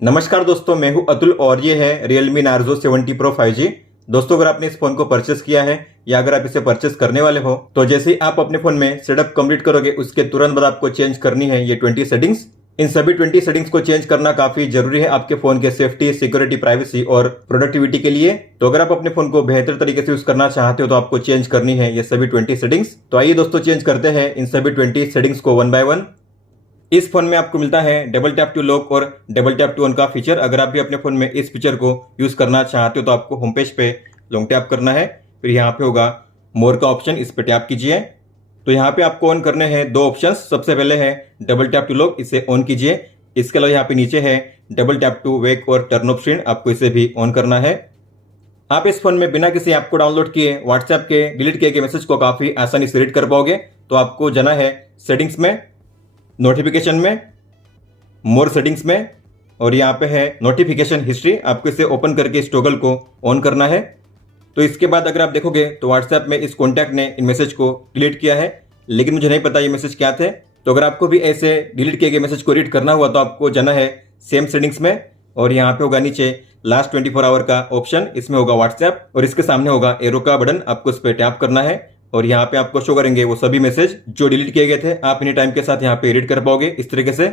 नमस्कार दोस्तों, मैं हूं अतुल और ये है Realme Narzo 70 Pro 5G। दोस्तों, अगर आपने इस फोन को परचेस किया है या अगर आप इसे परचेस करने वाले हो तो जैसे ही आप अपने फोन में सेटअप कंप्लीट करोगे उसके तुरंत बाद आपको चेंज करनी है ये 20 सेटिंग्स। इन सभी 20 सेटिंग्स को चेंज करना काफी जरूरी है आपके फोन के सेफ्टी, सिक्योरिटी, प्राइवेसी और प्रोडक्टिविटी के लिए। तो अगर आप अपने फोन को बेहतर तरीके से यूज करना चाहते हो तो आपको चेंज करनी है ये सभी 20 सेटिंग्स। तो आइए दोस्तों, चेंज करते हैं इन सभी 20 सेटिंग्स को वन बाय वन। इस फोन में आपको मिलता है डबल टैप टू लॉक और डबल टैप टू ऑन का फीचर। अगर आप भी अपने फोन में इस फीचर को यूज करना चाहते हो तो आपको होम पेज पे लॉन्ग टैप करना है, फिर यहाँ पे होगा मोर का ऑप्शन, इस पे टैप कीजिए। तो यहाँ पे आपको ऑन करने हैं दो ऑप्शन। सबसे पहले है डबल टैप टू लॉक, इसे ऑन कीजिए। इसके अलावा यहाँ पे नीचे है डबल टैप टू वेक और टर्न ऑफ स्क्रीन, आपको इसे भी ऑन करना है। आप इस फोन में बिना किसी ऐप को डाउनलोड किए व्हाट्सएप के डिलीट किए गए मैसेज को काफी आसानी से रीड कर पाओगे। तो आपको जाना है सेटिंग्स में, नोटिफिकेशन में, मोर सेटिंग्स में और यहाँ पे है नोटिफिकेशन हिस्ट्री। आपको इसे ओपन करके इस टॉगल को ऑन करना है। तो इसके बाद अगर आप देखोगे तो व्हाट्सएप में इस कॉन्टैक्ट ने इन मैसेज को डिलीट किया है, लेकिन मुझे नहीं पता ये मैसेज क्या थे। तो अगर आपको भी ऐसे डिलीट किए गए मैसेज को रीड करना हुआ तो आपको जाना है सेम सेटिंग्स में और यहाँ पे होगा नीचे लास्ट 24 आवर का ऑप्शन, इसमें होगा व्हाट्सएप और इसके सामने होगा एरो का बटन, आपको इस पर टैप करना है और यहाँ पे आपको शो करेंगे वो सभी मैसेज जो डिलीट किए गए थे। आप इन्हीं टाइम के साथ यहाँ पे रीड कर पाओगे इस तरीके से।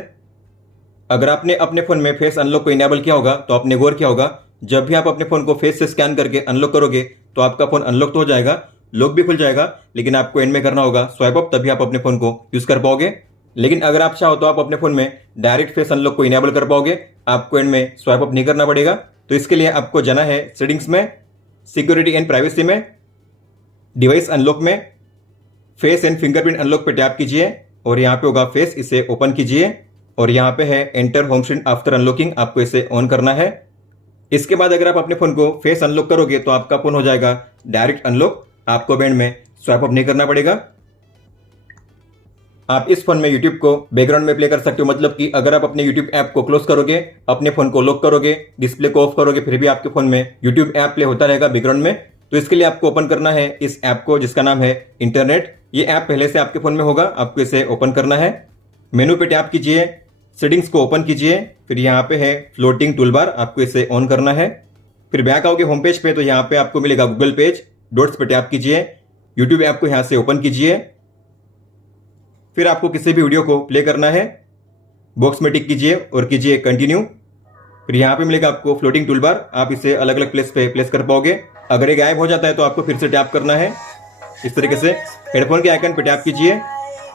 अगर आपने अपने फोन में फेस अनलॉक को इनेबल किया होगा तो आपने गौर किया होगा जब भी आप अपने फोन को फेस से स्कैन करके अनलॉक करोगे तो आपका फोन अनलॉक तो हो जाएगा, लॉक भी खुल जाएगा, लेकिन आपको एंड में करना होगा स्वाइप अप, तभी आप अपने फोन को यूज कर पाओगे। लेकिन अगर आप चाहो तो आप अपने फोन में डायरेक्ट फेस अनलॉक को इनेबल कर पाओगे, आपको एंड में स्वाइप अप नहीं करना पड़ेगा। तो इसके लिए आपको जाना है सेटिंग्स में, सिक्योरिटी एंड प्राइवेसी में, डिवाइस अनलॉक में, फेस एंड फिंगरप्रिंट अनलॉक पे टैप कीजिए और यहाँ पे होगा फेस, इसे ओपन कीजिए और यहाँ पे है enter home screen after unlocking, आपको इसे ऑन करना है। इसके बाद अगर आप अपने फोन को फेस अनलॉक करोगे तो आपका फोन हो जाएगा डायरेक्ट अनलॉक, आपको बैंड में स्वाइप अप नहीं करना पड़ेगा। आप इस फोन में यूट्यूब को बैकग्राउंड में प्ले कर सकते हो, मतलब कि अगर आप अपने यूट्यूब ऐप को क्लोज करोगे, अपने फोन को लॉक करोगे, डिस्प्ले को ऑफ करोगे, फिर भी आपके फोन में यूट्यूब ऐप प्ले होता रहेगा बैकग्राउंड में। तो इसके लिए आपको ओपन करना है इस ऐप को जिसका नाम है इंटरनेट। ये ऐप पहले से आपके फोन में होगा, आपको इसे ओपन करना है। मेनू पे टैप कीजिए, सेटिंग्स को ओपन कीजिए, फिर यहाँ पे है फ्लोटिंग टूलबार, आपको इसे ऑन करना है। फिर बैक आओगे होम पेज पे तो यहाँ पे आपको मिलेगा गूगल पेज, डॉट्स पे टैप कीजिए, यूट्यूब ऐप को यहाँ से ओपन कीजिए। फिर आपको किसी भी वीडियो को प्ले करना है, बॉक्स में टिक कीजिए और कीजिए कंटिन्यू। फिर यहाँ पे मिलेगा आपको फ्लोटिंग टूलबार, आप इसे अलग अलग प्लेस पे प्लेस कर पाओगे। अगर ये गायब हो जाता है तो आपको फिर से टैप करना है इस तरीके से। हेडफोन के आइकन पे टैप कीजिए,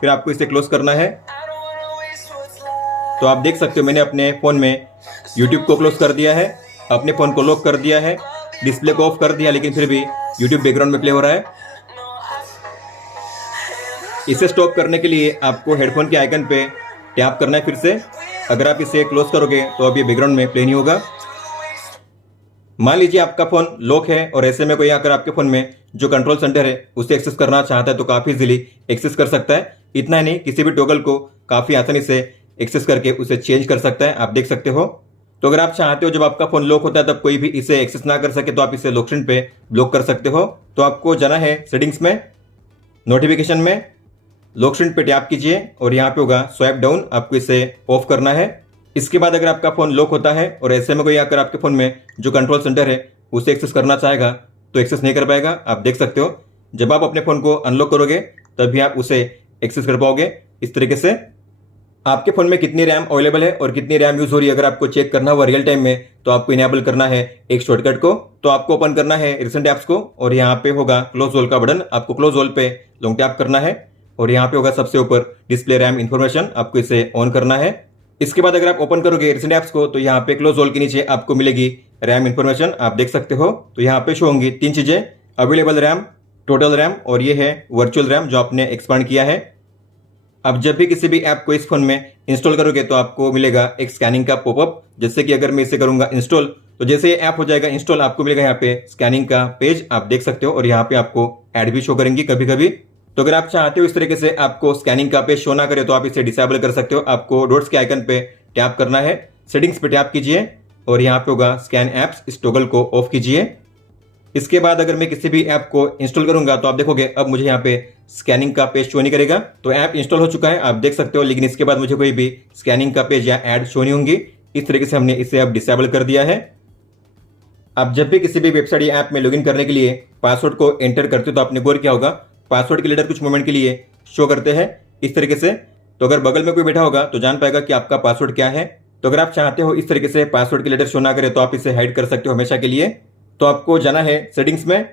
फिर आपको इसे क्लोज करना है। तो आप देख सकते हो मैंने अपने फोन में यूट्यूब को क्लोज कर दिया है, अपने फोन को लॉक कर दिया है, डिस्प्ले को ऑफ कर दिया, लेकिन फिर भी यूट्यूब बैकग्राउंड में प्ले हो रहा है। इसे स्टॉप करने के लिए आपको हेडफोन के आइकन पे टैप करना है फिर से। अगर आप इसे क्लोज करोगे तो अब ये बैकग्राउंड में प्ले नहीं होगा। मान लीजिए आपका फोन लॉक है और ऐसे में कोई आकर आपके फोन में जो कंट्रोल सेंटर है उसे एक्सेस करना चाहता है तो काफी इजीली एक्सेस कर सकता है। इतना ही नहीं, किसी भी टॉगल को काफी आसानी से एक्सेस करके उसे चेंज कर सकता है, आप देख सकते हो। तो अगर आप चाहते हो जब आपका फोन लॉक होता है तब कोई भी इसे एक्सेस ना कर सके तो आप इसे लॉक स्क्रीन पे ब्लॉक कर सकते हो। तो आपको जाना है सेटिंग्स में, नोटिफिकेशन में, लॉक स्क्रीन पे टैप कीजिए और यहाँ पे होगा स्वाइप डाउन, आपको इसे ऑफ करना है। इसके बाद अगर आपका फोन लॉक होता है और ऐसे में कोई आकर आपके फोन में जो कंट्रोल सेंटर है उसे एक्सेस करना चाहेगा तो एक्सेस नहीं कर पाएगा, आप देख सकते हो। जब आप अपने फोन को अनलॉक करोगे तभी आप उसे एक्सेस कर पाओगे इस तरीके से। आपके फोन में कितनी रैम अवेलेबल है और कितनी रैम यूज हो रही है अगर आपको चेक करना हुआ रियल टाइम में तो आपको इनेबल करना है एक शॉर्टकट को। तो आपको ओपन करना है रिसेंट ऐप्स को और यहाँ पे होगा क्लोज ऑल का बटन, आपको क्लोज ऑल पे लॉन्ग टैप करना है और यहाँ पे होगा सबसे ऊपर डिस्प्ले रैम इन्फॉर्मेशन, आपको इसे ऑन करना है। इसके बाद अगर आप ओपन करोगे रिसेंट ऐप्स को तो यहाँ पे क्लोज ऑल के नीचे आपको मिलेगी रैम इन्फॉर्मेशन, आप देख सकते हो। तो यहाँ पे शो होंगी तीन चीजें, अवेलेबल रैम, टोटल रैम और ये है वर्चुअल रैम जो आपने एक्सपांड किया है। अब जब भी किसी भी ऐप को इस फोन में इंस्टॉल करोगे तो आपको मिलेगा एक स्कैनिंग का पॉपअप। जैसे कि अगर मैं इसे करूंगा इंस्टॉल तो जैसे ये ऐप हो जाएगा इंस्टॉल, आपको मिलेगा यहाँ पे स्कैनिंग का पेज, आप देख सकते हो। और यहाँ पे आपको ऐड भी शो करेंगी कभी कभी। तो अगर आप चाहते हो इस तरीके से आपको स्कैनिंग का पेज शो ना करे तो आप इसे डिसेबल कर सकते हो। आपको डॉट्स के आइकन पे टैप करना है, सेटिंग्स पे टैप कीजिए और यहाँ पे होगा स्कैन एप्स, इस टॉगल को ऑफ कीजिए। इसके बाद अगर मैं किसी भी ऐप को इंस्टॉल करूंगा तो आप देखोगे अब मुझे यहाँ पे स्कैनिंग का पेज शो नहीं करेगा। तो ऐप इंस्टॉल हो चुका है, आप देख सकते हो, लेकिन इसके बाद मुझे कोई भी स्कैनिंग का पेज या ऐड शो नहीं होंगी। इस तरीके से हमने इसे अब डिसेबल कर दिया है। आप जब भी किसी भी वेबसाइट या ऐप में लॉगिन करने के लिए पासवर्ड को एंटर करते हो तो आपने गौर किया होगा पासवर्ड के लेटर कुछ मोमेंट के लिए शो करते हैं इस तरीके से। तो अगर बगल में कोई बैठा होगा तो जान पाएगा कि आपका पासवर्ड क्या है। तो अगर आप चाहते हो इस तरीके से पासवर्ड के लेटर शो ना करे तो आप इसे हाइड कर सकते हो हमेशा के लिए। तो आपको जाना है सेटिंग्स में,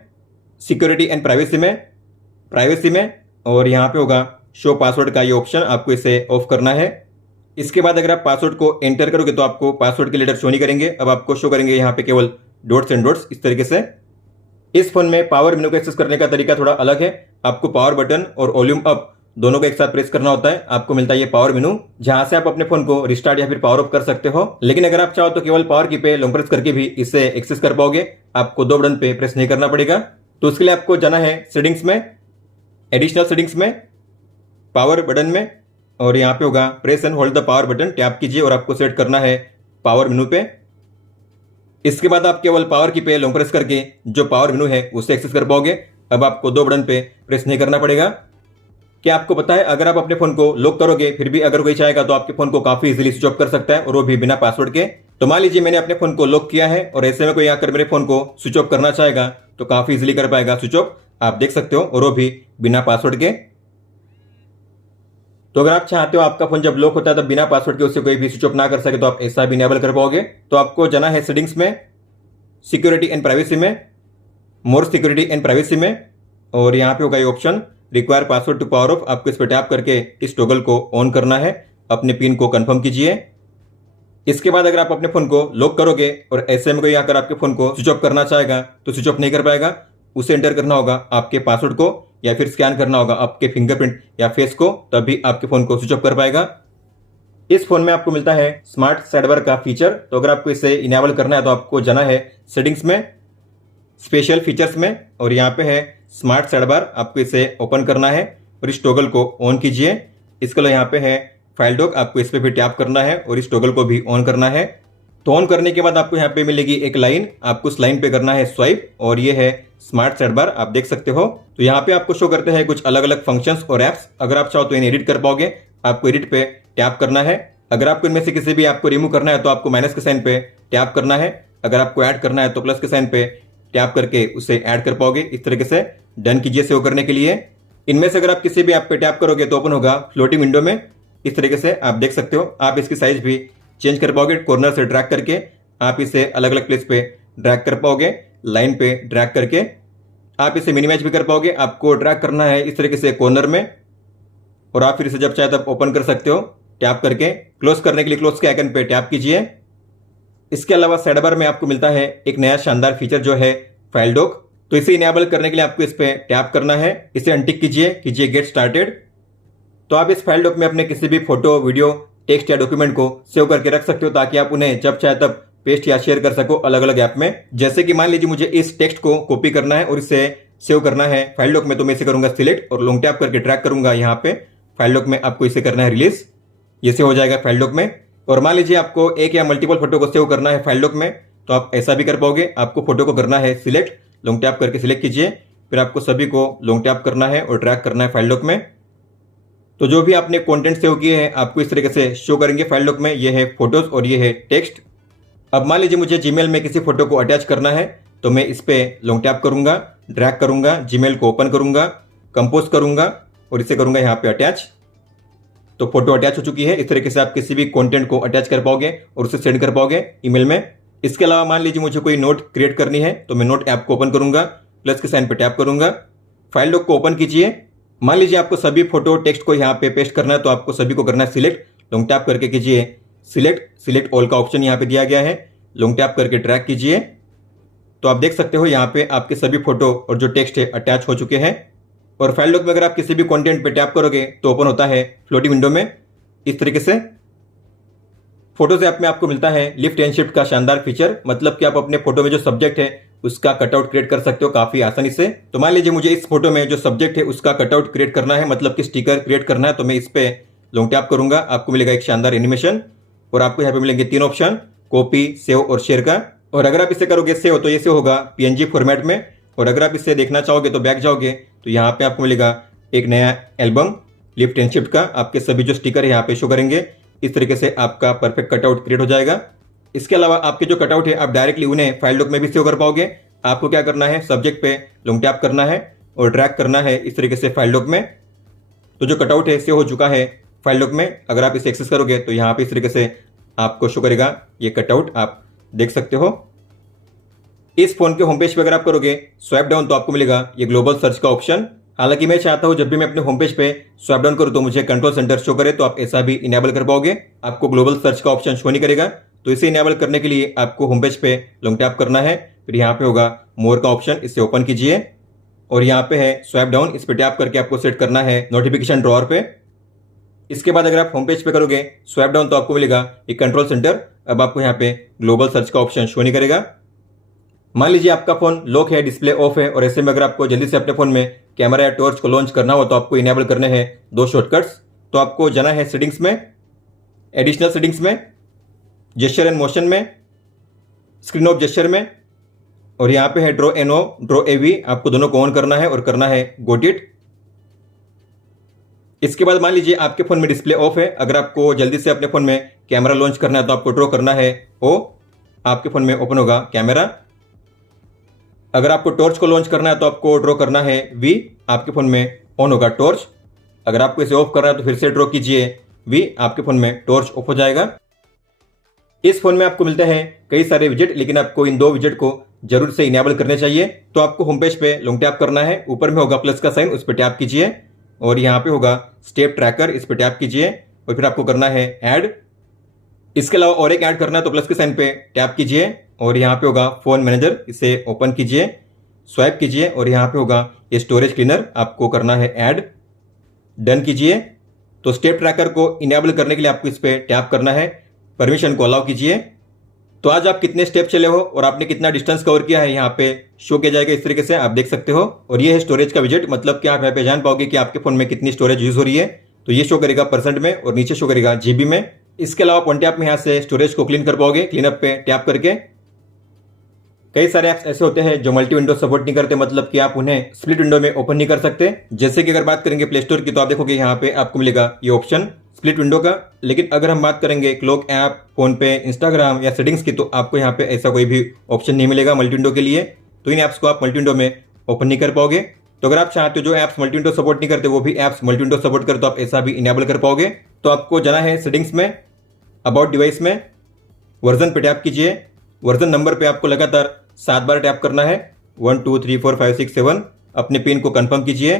सिक्योरिटी एंड प्राइवेसी में, और यहाँ पे होगा शो पासवर्ड का ये ऑप्शन, आपको इसे ऑफ करना है। इसके बाद अगर आप पासवर्ड को एंटर करोगे तो आपको पासवर्ड के लेटर शो नहीं करेंगे, अब आपको शो करेंगे यहाँ पे केवल डॉट्स एंड डॉट्स इस तरीके से। इस फोन में पावर मेनू को एक्सेस करने का तरीका थोड़ा अलग है। आपको पावर बटन और वॉल्यूम अप दोनों को एक साथ प्रेस करना होता है। आपको मिलता है ये पावर मेनू, जहां से आप अपने फोन को रिस्टार्ट या फिर पावर ऑफ कर सकते हो। लेकिन अगर आप चाहो तो केवल पावर की पे लॉन्ग प्रेस करके भी इसे एक्सेस कर पाओगे, आपको 2 बटन पे प्रेस नहीं करना पड़ेगा। तो उसके लिए आपको जाना है सेटिंग्स में, एडिशनल सेटिंग्स में, पावर बटन में, और यहाँ पे होगा press and hold the power button, tap कीजिए और आपको सेट करना है पावर मेनू पे। इसके बाद आप केवल पावर की पे लॉन्ग प्रेस करके जो पावर मेनू है उसे एक्सेस कर पाओगे। अब आपको 2 बटन पे प्रेस नहीं करना पड़ेगा। क्या आपको पता है अगर आप अपने फोन को लॉक करोगे फिर भी अगर कोई चाहेगा तो आपके फोन को काफी इजीली स्विच ऑफ कर सकता है, और वो भी बिना पासवर्ड के। तो मान लीजिए मैंने अपने फोन को लॉक किया है और ऐसे में कोई आकर मेरे फोन को स्विच ऑफ करना चाहेगा तो काफी इजीली कर पाएगा स्विच ऑफ, आप देख सकते हो, और वो भी बिना पासवर्ड के। तो अगर आप चाहते हो आपका फोन जब लॉक होता है तब बिना पासवर्ड के उससे कोई भी स्विच ऑफ ना कर सके तो आप ऐसा भी इनेबल कर पाओगे। तो आपको जाना है सेटिंग्स में, सिक्योरिटी एंड प्राइवेसी में, मोर सिक्योरिटी एंड प्राइवेसी में, और यहाँ पे होगा ये option require password to power off, आपको इस पर टैप करके इस टॉगल को ऑन करना है। अपने पिन को कंफर्म कीजिए। इसके बाद अगर आप अपने फोन को लॉक करोगे और ऐसे में कोई आकर आपके फोन को स्विच ऑफ करना चाहेगा तो स्विच ऑफ नहीं कर पाएगा। उसे एंटर करना होगा आपके पासवर्ड को या फिर स्कैन करना होगा आपके फिंगरप्रिंट या फेस को, तभी आपके फोन को स्विच ऑफ कर पाएगा। इस फोन में आपको मिलता है स्मार्ट साइडबार का फीचर। तो अगर आपको इसे इनेबल करना है तो आपको जाना है सेटिंग्स में, स्पेशल फीचर्स में, और यहाँ पे है स्मार्ट साइडबार, आपको इसे ओपन करना है और इस टॉगल को ऑन कीजिए। इसके लिए यहाँ पे है फाइल डॉक, आपको इस पर भी टैप करना है और इस टॉगल को भी ऑन करना है। तो ऑन करने के बाद आपको यहाँ पे मिलेगी एक लाइन, आपको उस लाइन पे करना है स्वाइप, और ये है स्मार्ट साइडबार, आप देख सकते हो। तो यहाँ पे आपको शो करते हैं कुछ अलग अलग फंक्शंस और एप्स। अगर आप चाहो तो इन्हें एडिट कर पाओगे, आपको एडिट पे टैप करना है। अगर आपको इनमें से किसी भी ऐप को रिमूव करना है तो आपको माइनस के साइन पे टैप करना है। अगर आपको ऐड करना है तो प्लस के साइन पे टैप करके उसे ऐड कर पाओगे। इस तरीके से डन कीजिए सेव करने के लिए। इनमें से अगर आप किसी भी ऐप पे टैप करोगे तो ओपन होगा फ्लोटिंग विंडो में, इस तरीके से आप देख सकते हो। आप इसकी साइज भी चेंज कर पाओगे, कॉर्नर से ड्रैग करके आप इसे अलग अलग प्लेस पे ड्रैग कर पाओगे, लाइन पे ड्रैग करके आप इसे मिनिमाइज भी कर पाओगे। आपको ड्रैग करना है इस तरीके से कॉर्नर में, और आप फिर इसे जब चाहे तब ओपन कर सकते हो टैप करके। क्लोज करने के लिए क्लोज के आइकन पे टैप कीजिए। इसके अलावा साइड बार में आपको मिलता है एक नया शानदार फीचर जो है फाइल डॉक। तो इसे इनेबल करने के लिए आपको इस पे टैप करना है, इसे अनटिक कीजिए गेट स्टार्टेड। तो आप इस फाइल डॉक में अपने किसी भी फोटो, वीडियो, टेक्स्ट या डॉक्यूमेंट को सेव करके रख सकते हो ताकि आप उन्हें जब चाहे तब पेस्ट या शेयर कर सको अलग अलग ऐप में। जैसे कि मान लीजिए मुझे इस टेक्स्ट को कॉपी करना है और इसे सेव करना है फाइल डॉक में, तो मैं इसे करूंगा सिलेक्ट और लॉन्ग टैप करके ड्रैग करूंगा यहाँ पे फाइल डॉक में। आपको इसे करना है रिलीज, ये सेव हो जाएगा फाइल डॉक में। और मान लीजिए आपको एक या मल्टीपल फोटो को सेव करना है फाइल डॉक में, तो आप ऐसा भी कर पाओगे। आपको फोटो को करना है सिलेक्ट, लॉन्ग टैप करके सिलेक्ट कीजिए, फिर आपको सभी को लॉन्ग टैप करना है और ड्रैग करना है फाइल डॉक में। तो जो भी आपने कंटेंट सेव किए हैं आपको इस तरीके से शो करेंगे फाइल डॉक में। ये है फोटोज और ये है टेक्स्ट। अब मान लीजिए मुझे जीमेल में किसी फोटो को अटैच करना है, तो मैं इस पे लॉन्ग टैप करूंगा, ड्रैग करूंगा, जीमेल को ओपन करूंगा, कंपोज करूंगा और इसे करूंगा यहाँ पे अटैच। तो फोटो अटैच हो चुकी है। इस तरीके से आप किसी भी कंटेंट को अटैच कर पाओगे और उसे सेंड कर पाओगे ईमेल में। इसके अलावा मान लीजिए मुझे कोई नोट क्रिएट करनी है, तो मैं नोट ऐप को ओपन करूंगा, प्लस के साइन पे टैप करूंगा, फाइल डॉक को ओपन कीजिए। मान लीजिए आपको सभी फोटो टेक्स्ट को यहाँ पे पेस्ट करना है, तो आपको सभी को करना है सिलेक्ट, लॉन्ग टैप करके कीजिए सिलेक्ट ऑल का ऑप्शन यहाँ पे दिया गया है, लॉन्ग टैप करके ड्रैग कीजिए। तो आप देख सकते हो यहाँ पे आपके सभी फोटो और जो टेक्स्ट है अटैच हो चुके हैं। और फाइल डॉक में अगर आप किसी भी कंटेंट पे टैप करोगे तो ओपन होता है फ्लोटिंग विंडो में इस तरीके से। फोटोज ऐप में आपको मिलता है लिफ्ट एंड शिफ्ट का शानदार फीचर, मतलब कि आप अपने फोटो में जो सब्जेक्ट है उसका कटआउट क्रिएट कर सकते हो काफी आसानी से। तो मान लीजिए मुझे इस फोटो में जो सब्जेक्ट है उसका कटआउट क्रिएट करना है, मतलब कि स्टिकर क्रिएट करना है, तो मैं इस पे लॉन्ग टैप करूंगा, आपको मिलेगा एक शानदार एनिमेशन और आपको यहाँ पे मिलेंगे 3 ऑप्शन, कॉपी, सेव और शेयर का। और अगर आप इसे करोगे सेव तो ये सेव होगा PNG फॉर्मेट में, और अगर आप इसे देखना चाहोगे तो बैक जाओगे तो यहाँ पे आपको मिलेगा एक नया एल्बम लिफ्ट एंड शिफ्ट का। आपके सभी जो स्टिकर है यहाँ पे शो करेंगे, इस तरीके से आपका परफेक्ट कटआउट क्रिएट हो जाएगा। इसके अलावा आपके जो कटआउट है आप डायरेक्टली उन्हें फाइल डॉक में भी सेव कर पाओगे। आपको क्या करना है, सब्जेक्ट पे लॉन्ग टैप करना है और ड्रैग करना है इस तरीके से फाइल डॉक में। तो जो कटआउट है सेव हो चुका है फाइल डॉक में। अगर आप इसे एक्सेस करोगे तो यहाँ पे इस तरीके से आपको शो करेगा ये कटआउट, आप देख सकते हो। इस फोन के होम पेज पे अगर आप करोगे स्वाइप डाउन तो आपको मिलेगा ये ग्लोबल सर्च का ऑप्शन। हालांकि मैं चाहता हूं जब भी मैं अपने होम पेज पे स्वाइप डाउन करूं तो मुझे कंट्रोल सेंटर शो करे, तो आप ऐसा भी इनेबल कर पाओगे। आपको ग्लोबल सर्च का ऑप्शन शो नहीं करेगा, तो इसे इनेबल करने के लिए आपको होम पेज पे लॉन्ग टैप करना है। फिर यहाँ पे होगा मोर का ऑप्शन, इसे ओपन कीजिए और यहाँ पे है स्वाइप डाउन, इस पे टैप करके आपको सेट करना है नोटिफिकेशन ड्रॉअर पे। इसके बाद अगर आप होम पेज पे करोगे स्वाइप डाउन तो आपको मिलेगा ये कंट्रोल सेंटर। अब आपको यहाँ पे ग्लोबल सर्च का ऑप्शन शो नहीं करेगा। मान लीजिए आपका फोन लॉक है, डिस्प्ले ऑफ है और ऐसे में अगर आपको जल्दी से अपने फोन में कैमरा या टॉर्च को लॉन्च करना हो तो आपको इनेबल करने हैं 2 शॉर्टकट्स। तो आपको जाना है सेटिंग्स में, एडिशनल सेटिंग्स में, जेस्चर एंड मोशन में, स्क्रीन ऑफ जेस्चर में और यहाँ पे है ड्रॉ एनओ, ड्रॉ एवी। आपको दोनों को ऑन करना है और करना है गॉट इट। इसके बाद मान लीजिए आपके फोन में डिस्प्ले ऑफ है, अगर आपको जल्दी से अपने फोन में कैमरा लॉन्च करना है तो आपको ड्रॉ करना है ओ, आपके फोन में ओपन होगा कैमरा। अगर आपको टॉर्च को लॉन्च करना है तो आपको ड्रॉ करना है वी, आपके फोन में ऑन होगा टॉर्च। अगर आपको इसे ऑफ करना है तो फिर से ड्रॉ कीजिए वी, आपके फोन में टॉर्च ऑफ हो जाएगा। इस फोन में आपको मिलते हैं कई सारे विजेट, लेकिन आपको इन 2 विजेट को जरूर से इनेबल करने चाहिए। तो आपको होम पेज पे लॉन्ग टैप करना है, ऊपर में होगा प्लस का साइन, उस पर टैप कीजिए और यहाँ पे होगा स्टेप ट्रैकर, इस पर टैप कीजिए और फिर आपको करना है ऐड। इसके अलावा और एक ऐड करना है तो प्लस के साइन पे टैप कीजिए और यहाँ पे होगा फोन मैनेजर, इसे ओपन कीजिए, स्वाइप कीजिए और यहाँ पे होगा ये स्टोरेज क्लीनर, आपको करना है ऐड, डन कीजिए। तो स्टेप ट्रैकर को इनेबल करने के लिए आपको इस पर टैप करना है, परमिशन को अलाउ कीजिए। तो आज आप कितने स्टेप चले हो और आपने कितना डिस्टेंस कवर किया है यहाँ पे शो किया जाएगा, इस तरीके से आप देख सकते हो। और ये है स्टोरेज का विजेट, मतलब कि आप यहाँ पे जान पाओगे कि आपके फोन में कितनी स्टोरेज यूज हो रही है। तो ये शो करेगा परसेंट में और नीचे शो करेगा जीबी में। इसके अलावा वन टैप में यहाँ से स्टोरेज को क्लीन कर पाओगे, क्लीन अप पे टैप करके। कई सारे ऐप्स ऐसे होते हैं जो मल्टी विंडो सपोर्ट नहीं करते, मतलब कि आप उन्हें स्प्लिट विंडो में ओपन नहीं कर सकते। जैसे कि अगर बात करेंगे प्ले स्टोर की तो आप देखोगे यहाँ पे आपको मिलेगा ये ऑप्शन स्प्लिट विंडो का। लेकिन अगर हम बात करेंगे क्लॉक ऐप, फोन पे, इंस्टाग्राम या सेटिंग्स की तो आपको यहाँ पे ऐसा कोई भी ऑप्शन नहीं मिलेगा मल्टी विंडो के लिए। तो इन ऐप्स को आप मल्टी विंडो में ओपन नहीं कर पाओगे। तो अगर आप चाहते हो जो ऐप्स मल्टी विंडो सपोर्ट नहीं करते वो भी ऐप्स मल्टी विंडो सपोर्ट करते तो आप ऐसा भी इनेबल कर पाओगे। तो आपको जाना है सेटिंग्स में, अबाउट डिवाइस में, वर्जन पे टैप कीजिए। वर्जन नंबर पे आपको लगातार 7 बार टैप करना है, 1 2 3 4 5 6 7। अपने पिन को कंफर्म कीजिए,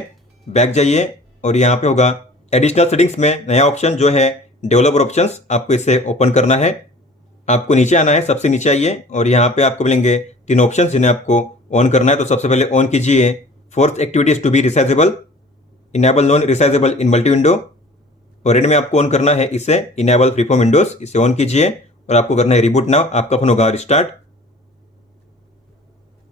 बैक जाइए और यहाँ पे होगा एडिशनल सेटिंग्स में नया ऑप्शन जो है डेवलपर ऑप्शंस, आपको इसे ओपन करना है। आपको नीचे आना है, सबसे नीचे आइए और यहाँ पे आपको मिलेंगे 3 ऑप्शन जिन्हें आपको ऑन करना है। तो सबसे पहले ऑन कीजिए force activities to be resizable, enable non resizable in multi window और एंड में आपको ऑन करना है इसे इनेबल फ्रीफॉर्म विंडोज, इसे ऑन कीजिए और आपको करना है रिबूट नाउ, आपका फोन होगा रिस्टार्ट।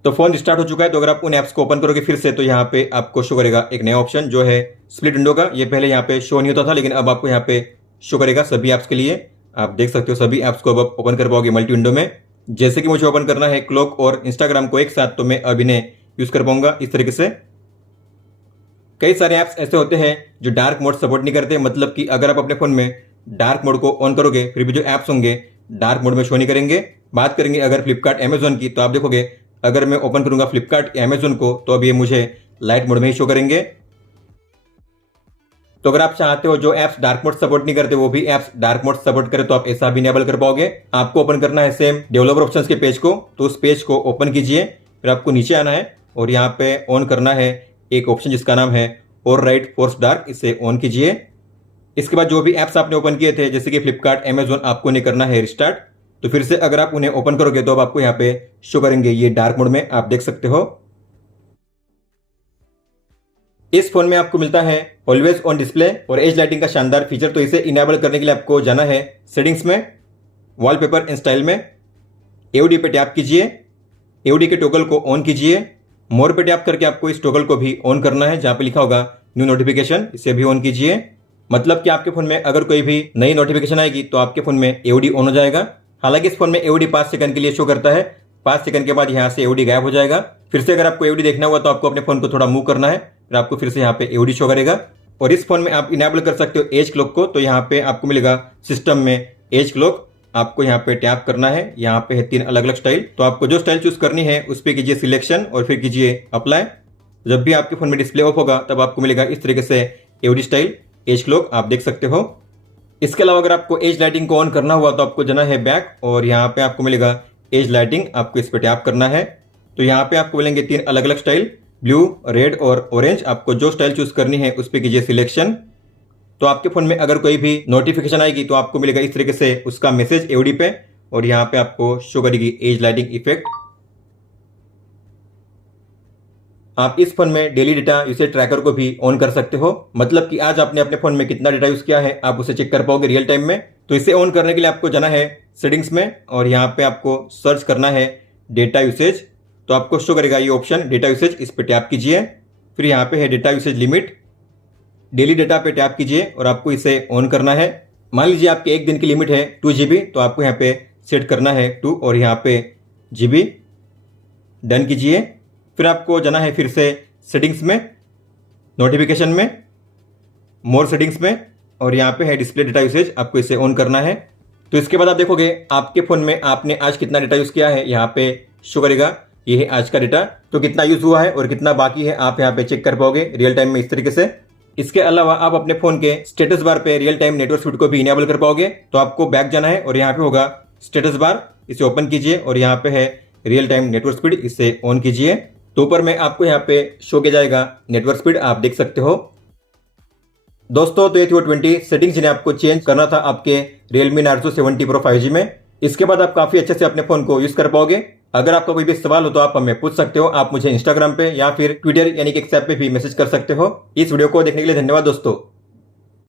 तो फोन रिस्टार्ट हो चुका है। तो अगर आप उन ऐप्स को ओपन करोगे फिर से तो यहाँ पे आपको शो करेगा एक नया ऑप्शन जो है स्प्लिट विंडो का। ये पहले यहाँ पे शो नहीं होता था लेकिन अब आपको यहाँ पे शो करेगा सभी ऐप्स के लिए। आप देख सकते हो सभी ऐप्स को अब आप ओपन कर पाओगे मल्टी विंडो में। जैसे कि मुझे ओपन करना है क्लॉक और इंस्टाग्राम को एक साथ, तो मैं अब इन्हें यूज कर पाऊंगा इस तरीके से। कई सारे ऐप्स ऐसे होते हैं जो डार्क मोड सपोर्ट नहीं करते, मतलब कि अगर आप अपने फोन में डार्क मोड को ऑन करोगे फिर भी जो ऐप्स होंगे डार्क मोड में शो नहीं करेंगे। बात करेंगे अगर फ्लिपकार्ट अमेजोन की तो आप देखोगे अगर मैं ओपन करूंगा फ्लिपकार्ट या अमेजोन को तो अब ये मुझे लाइट मोड में ही शो करेंगे। तो अगर आप चाहते हो जो ऐप्स डार्क मोड सपोर्ट नहीं करते वो भी ऐप्स डार्क मोड सपोर्ट करे तो आप ऐसा भी इनेबल कर पाओगे। आपको ओपन करना है सेम डेवलपर ऑप्शंस के पेज को, तो उस पेज को ओपन कीजिए, फिर आपको नीचे आना है और यहाँ पे ऑन करना है एक ऑप्शन जिसका नाम है और राइट फोर्स डार्क, इसे ऑन कीजिए। इसके बाद जो भी ऐप्स आपने ओपन किए थे जैसे कि फ्लिपकार्ट अमेजोन, आपको नहीं करना है रिस्टार्ट। तो फिर से अगर आप उन्हें ओपन करोगे तो अब आपको यहाँ पे शो करेंगे ये डार्क मोड में, आप देख सकते हो। इस फोन में आपको मिलता है ऑलवेज ऑन डिस्प्ले और एज लाइटिंग का शानदार फीचर। तो इसे इनेबल करने के लिए आपको जाना है सेटिंग्स में, वॉलपेपर एंड स्टाइल में, एओडी पे टैप कीजिए, एओडी के टॉगल को ऑन कीजिए। मोर पे टैप करके आपको इस टॉगल को भी ऑन करना है जहां पे लिखा होगा न्यू नोटिफिकेशन, इसे भी ऑन कीजिए। मतलब कि आपके फोन में अगर कोई भी नई नोटिफिकेशन आएगी तो आपके फोन में एओडी ऑन हो जाएगा। हालांकि इस फोन में एओडी 5 सेकंड के लिए शो करता है, 5 सेकंड के बाद यहाँ से एओडी गायब हो जाएगा। फिर से अगर आपको एओडी देखना हुआ तो आपको अपने फोन को थोड़ा मूव करना है, फिर आपको फिर से यहाँ पे एओडी शो करेगा। और इस फोन में आप इनेबल कर सकते हो एज क्लॉक को। तो यहाँ पे आपको मिलेगा सिस्टम में एज क्लॉक, आपको यहाँ पे टैप करना है। यहाँ पे है 3 अलग अलग स्टाइल, तो आपको जो स्टाइल चूज करनी है उस पर कीजिए सिलेक्शन और फिर कीजिए अप्लाई। जब भी आपके फोन में डिस्प्ले ऑफ होगा तब आपको मिलेगा इस तरीके से एवडी स्टाइल एज क्लॉक, आप देख सकते हो। इसके अलावा अगर आपको एज लाइटिंग को ऑन करना हुआ तो आपको जाना है बैक और यहाँ पे आपको मिलेगा एज लाइटिंग, आपको इस पर टैप करना है। तो यहाँ पे आपको मिलेंगे 3 अलग अलग स्टाइल, ब्लू, रेड और ऑरेंज। आपको जो स्टाइल चूज करनी है उस पर कीजिए सिलेक्शन। तो आपके फोन में अगर कोई भी नोटिफिकेशन आएगी तो आपको मिलेगा इस तरीके से उसका मैसेज एवडी पे और यहाँ पे आपको शो करेगी एज लाइटिंग इफेक्ट। आप इस फोन में डेली डेटा यूसेज ट्रैकर को भी ऑन कर सकते हो, मतलब कि आज आपने अपने फोन में कितना डेटा यूज किया है आप उसे चेक कर पाओगे रियल टाइम में। तो इसे ऑन करने के लिए आपको जाना है सेटिंग्स में और यहाँ पे आपको सर्च करना है डेटा यूसेज। तो आपको शो करेगा ये ऑप्शन डेटा यूसेज, इस पर टैप कीजिए। फिर यहाँ पे है data usage limit, daily data पे टैप कीजिए और आपको इसे ऑन करना है। मान लीजिए आपके एक दिन की लिमिट है 2 GB, तो आपको यहाँ पे सेट करना है 2 और यहाँ पे GB, डन कीजिए। फिर आपको जाना है फिर से सेटिंग्स में, नोटिफिकेशन में, मोर सेटिंग्स में और यहाँ पे है डिस्प्ले डेटा यूसेज, आपको इसे ऑन करना है। तो इसके बाद आप देखोगे आपके फोन में आपने आज कितना डेटा यूज किया है, यहाँ पे शो करेगा ये है आज का डेटा। तो कितना यूज हुआ है और कितना बाकी है आप यहाँ पे चेक कर पाओगे रियल टाइम में इस तरीके से। इसके अलावा आप अपने फोन के स्टेटस बार पे रियल टाइम नेटवर्क स्पीड को भी इनेबल कर पाओगे। तो आपको बैक जाना है और यहाँ पे होगा स्टेटस बार, इसे ओपन कीजिए और यहाँ पे है रियल टाइम नेटवर्क स्पीड, इसे ऑन कीजिए। तो ऊपर में आपको यहाँ पे शो किया जाएगा नेटवर्क स्पीड, आप देख सकते हो। दोस्तों तो ये थी वो 20 सेटिंग्स जिन्हें आपको चेंज करना था आपके Realme Narzo 70 Pro 5G में। इसके बाद आप काफी अच्छे से अपने फोन को यूज कर पाओगे। अगर आपका कोई भी सवाल हो तो आप हमें पूछ सकते हो, आप मुझे इंस्टाग्राम पे या फिर ट्विटर यानी कि एक्स ऐप पे भी मैसेज कर सकते हो। इस वीडियो को देखने के लिए धन्यवाद दोस्तों।